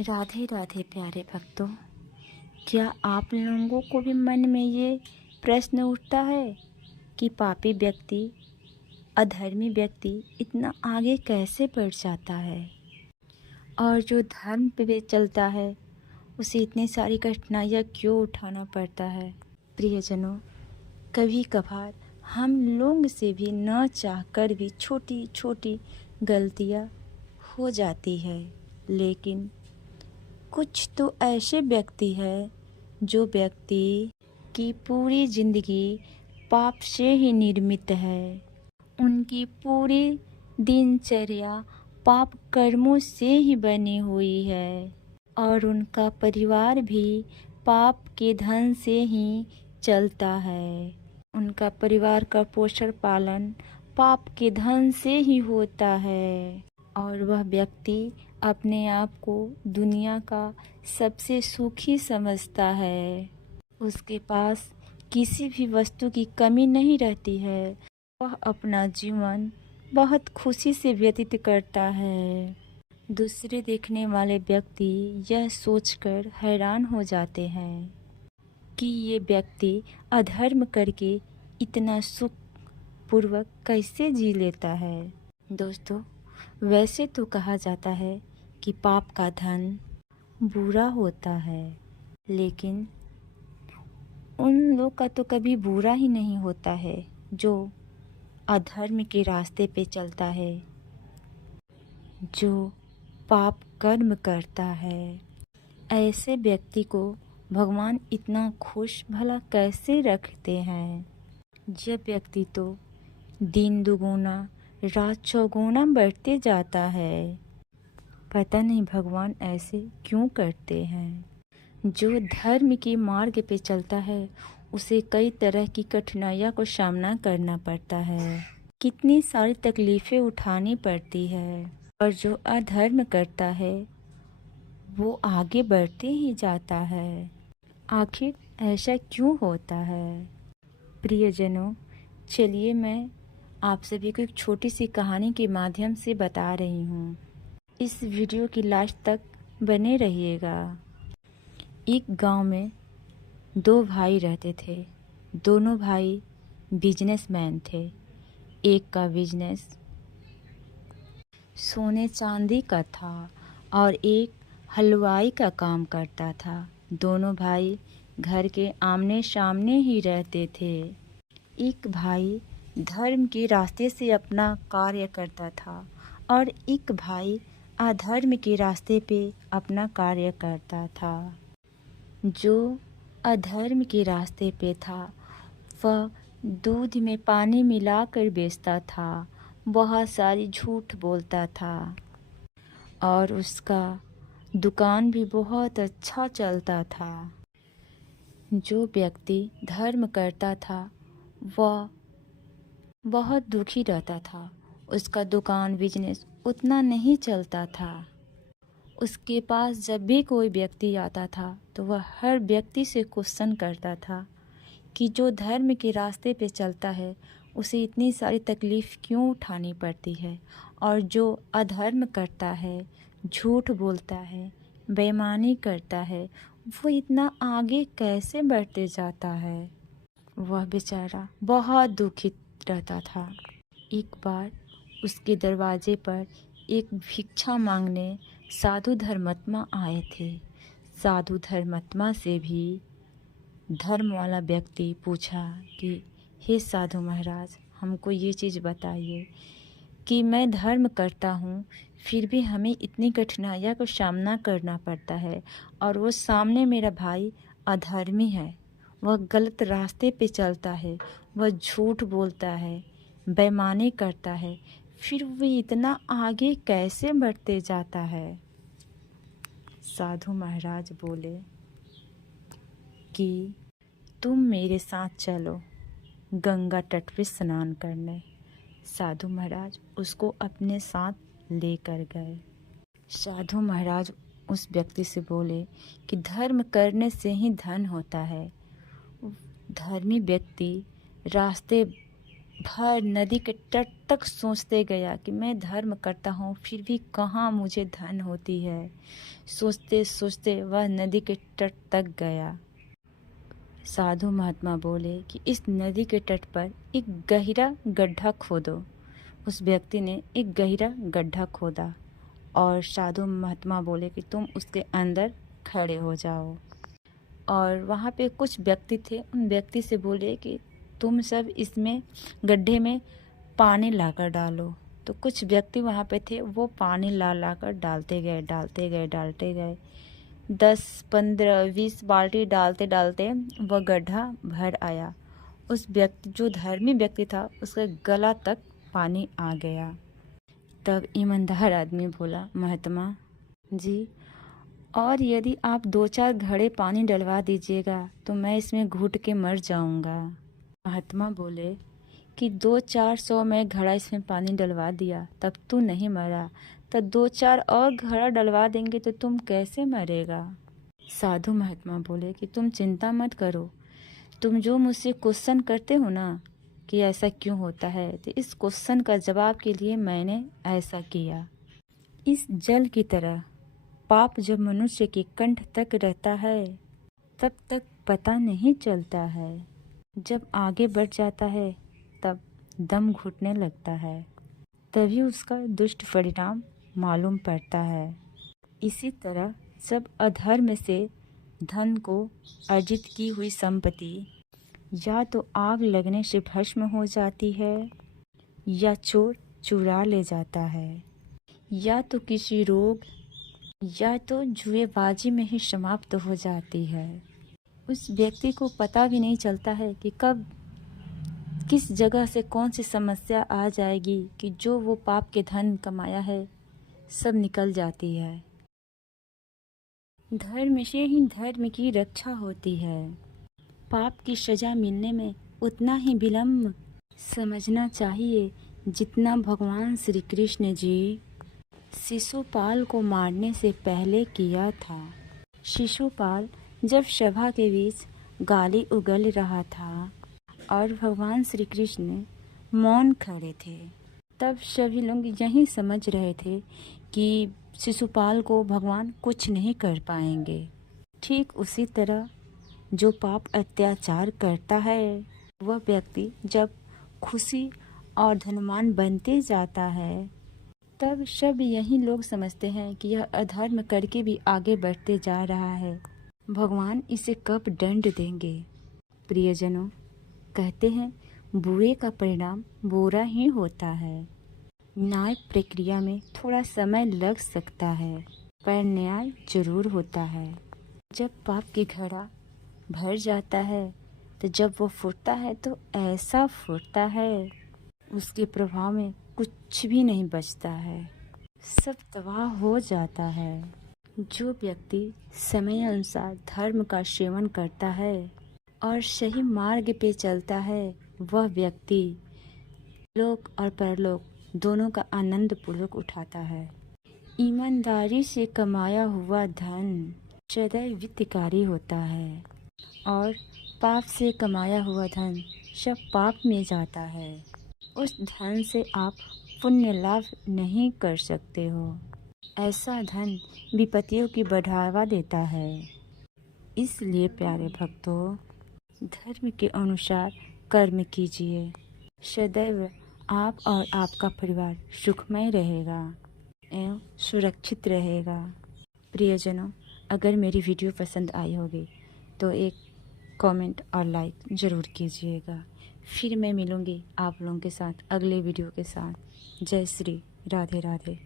राधे राधे प्यारे भक्तों, क्या आप लोगों को भी मन में ये प्रश्न उठता है कि पापी व्यक्ति, अधर्मी व्यक्ति इतना आगे कैसे बढ़ जाता है और जो धर्म पे चलता है उसे इतनी सारी कठिनाइयाँ क्यों उठाना पड़ता है। प्रियजनों, कभी कभार हम लोग से भी न चाहकर भी छोटी छोटी गलतियाँ हो जाती है, लेकिन कुछ तो ऐसे व्यक्ति हैं जो व्यक्ति की पूरी जिंदगी पाप से ही निर्मित है। उनकी पूरी दिनचर्या पाप कर्मों से ही बनी हुई है और उनका परिवार भी पाप के धन से ही चलता है। उनका परिवार का पोषण पालन पाप के धन से ही होता है और वह व्यक्ति अपने आप को दुनिया का सबसे सुखी समझता है। उसके पास किसी भी वस्तु की कमी नहीं रहती है। वह अपना जीवन बहुत खुशी से व्यतीत करता है। दूसरे देखने वाले व्यक्ति यह सोचकर हैरान हो जाते हैं कि ये व्यक्ति अधर्म करके इतना सुख पूर्वक कैसे जी लेता है। दोस्तों, वैसे तो कहा जाता है कि पाप का धन बुरा होता है, लेकिन उन लोग का तो कभी बुरा ही नहीं होता है जो अधर्म के रास्ते पे चलता है, जो पाप कर्म करता है। ऐसे व्यक्ति को भगवान इतना खुश भला कैसे रखते हैं। यह व्यक्ति तो दिन दुगुना रात चौगुना बढ़ते जाता है। पता नहीं भगवान ऐसे क्यों करते हैं। जो धर्म के मार्ग पे चलता है उसे कई तरह की कठिनाइयों को सामना करना पड़ता है, कितनी सारी तकलीफ़ें उठानी पड़ती है। और जो अधर्म करता है वो आगे बढ़ते ही जाता है। आखिर ऐसा क्यों होता है। प्रियजनों, चलिए मैं आप सभी को एक छोटी सी कहानी के माध्यम से बता रही हूँ। इस वीडियो की लास्ट तक बने रहिएगा। एक गांव में दो भाई रहते थे। दोनों भाई बिजनेसमैन थे। एक का बिजनेस सोने चांदी का था और एक हलवाई का काम करता था। दोनों भाई घर के आमने सामने ही रहते थे। एक भाई धर्म के रास्ते से अपना कार्य करता था और एक भाई अधर्म के रास्ते पे अपना कार्य करता था। जो अधर्म के रास्ते पे था वह दूध में पानी मिलाकर बेचता था, बहुत सारी झूठ बोलता था और उसका दुकान भी बहुत अच्छा चलता था। जो व्यक्ति धर्म करता था वह बहुत दुखी रहता था। उसका दुकान बिजनेस उतना नहीं चलता था। उसके पास जब भी कोई व्यक्ति आता था तो वह हर व्यक्ति से क्वेश्चन करता था कि जो धर्म के रास्ते पे चलता है उसे इतनी सारी तकलीफ़ क्यों उठानी पड़ती है और जो अधर्म करता है, झूठ बोलता है, बेईमानी करता है, वो इतना आगे कैसे बढ़ते जाता है। वह बेचारा बहुत दुखित रहता था। एक बार उसके दरवाजे पर एक भिक्षा मांगने साधु धर्मात्मा आए थे। साधु धर्मात्मा से भी धर्म वाला व्यक्ति पूछा कि हे साधु महाराज, हमको ये चीज़ बताइए कि मैं धर्म करता हूँ फिर भी हमें इतनी कठिनाइयों का सामना करना पड़ता है और वो सामने मेरा भाई अधर्मी है, वह गलत रास्ते पे चलता है, वह झूठ बोलता है, बेईमानी करता है, फिर वो इतना आगे कैसे बढ़ते जाता है। साधु महाराज बोले कि तुम मेरे साथ चलो गंगा तट पे स्नान करने। साधु महाराज उसको अपने साथ लेकर गए। साधु महाराज उस व्यक्ति से बोले कि धर्म करने से ही धन होता है। धर्मी व्यक्ति रास्ते भर नदी के तट तक सोचते गया कि मैं धर्म करता हूँ फिर भी कहाँ मुझे धन होती है। सोचते सोचते वह नदी के तट तक गया। साधु महात्मा बोले कि इस नदी के तट पर एक गहरा गड्ढा खोदो। उस व्यक्ति ने एक गहरा गड्ढा खोदा और साधु महात्मा बोले कि तुम उसके अंदर खड़े हो जाओ। और वहाँ पे कुछ व्यक्ति थे, उन व्यक्ति से बोले कि तुम सब इसमें गड्ढे में पानी लाकर डालो। तो कुछ व्यक्ति वहाँ पे थे, वो पानी ला कर डालते गए 10, 15, 20 बाल्टी डालते डालते वह गड्ढा भर आया। उस व्यक्ति जो धर्मी व्यक्ति था उसका गला तक पानी आ गया। तब ईमानदार आदमी बोला, महात्मा जी, और यदि आप 2-4 घड़े पानी डलवा दीजिएगा तो मैं इसमें घुट के मर जाऊंगा। महात्मा बोले कि 200-400 में घड़ा इसमें पानी डलवा दिया तब तू नहीं मरा, तब 2-4 और घड़ा डलवा देंगे तो तुम कैसे मरेगा। साधु महात्मा बोले कि तुम चिंता मत करो, तुम जो मुझसे क्वेश्चन करते हो ना कि ऐसा क्यों होता है, तो इस क्वेश्चन का जवाब के लिए मैंने ऐसा किया। इस जल की तरह पाप जब मनुष्य के कंठ तक रहता है तब तक पता नहीं चलता है, जब आगे बढ़ जाता है तब दम घुटने लगता है, तभी उसका दुष्ट परिणाम मालूम पड़ता है। इसी तरह जब अधर्म से धन को अर्जित की हुई संपत्ति या तो आग लगने से भस्म हो जाती है, या चोर चुरा ले जाता है, या तो किसी रोग या तो जुएबाजी में ही समाप्त हो जाती है। उस व्यक्ति को पता भी नहीं चलता है कि कब किस जगह से कौन सी समस्या आ जाएगी कि जो वो पाप के धन कमाया है सब निकल जाती है। धर्म से ही धर्म की रक्षा होती है। पाप की सजा मिलने में उतना ही विलम्ब समझना चाहिए जितना भगवान श्री कृष्ण जी शिशुपाल को मारने से पहले किया था। शिशुपाल जब सभा के बीच गाली उगल रहा था और भगवान श्री कृष्ण मौन खड़े थे, तब सभी लोग यही समझ रहे थे कि शिशुपाल को भगवान कुछ नहीं कर पाएंगे। ठीक उसी तरह जो पाप अत्याचार करता है वह व्यक्ति जब खुशी और धनवान बनते जाता है तब सब यही लोग समझते हैं कि यह अधर्म करके भी आगे बढ़ते जा रहा है, भगवान इसे कब दंड देंगे। प्रियजनों, कहते हैं बुरे का परिणाम बुरा ही होता है। न्याय प्रक्रिया में थोड़ा समय लग सकता है पर न्याय जरूर होता है। जब पाप की घड़ा भर जाता है तो जब वो फूटता है तो ऐसा फूटता है उसके प्रभाव में कुछ भी नहीं बचता है, सब तबाह हो जाता है। जो व्यक्ति समय अनुसार धर्म का सेवन करता है और सही मार्ग पे चलता है वह व्यक्ति लोक और परलोक दोनों का आनंद पूर्वक उठाता है। ईमानदारी से कमाया हुआ धन सदैव वित्तकारी होता है और पाप से कमाया हुआ धन सब पाप में जाता है। उस धन से आप पुण्य लाभ नहीं कर सकते हो। ऐसा धन विपत्तियों की बढ़ावा देता है। इसलिए प्यारे भक्तों, धर्म के अनुसार कर्म कीजिए, सदैव आप और आपका परिवार सुखमय रहेगा एवं सुरक्षित रहेगा। प्रियजनों, अगर मेरी वीडियो पसंद आई होगी तो एक कमेंट और लाइक ज़रूर कीजिएगा। फिर मैं मिलूँगी आप लोगों के साथ अगले वीडियो के साथ। जय श्री राधे राधे।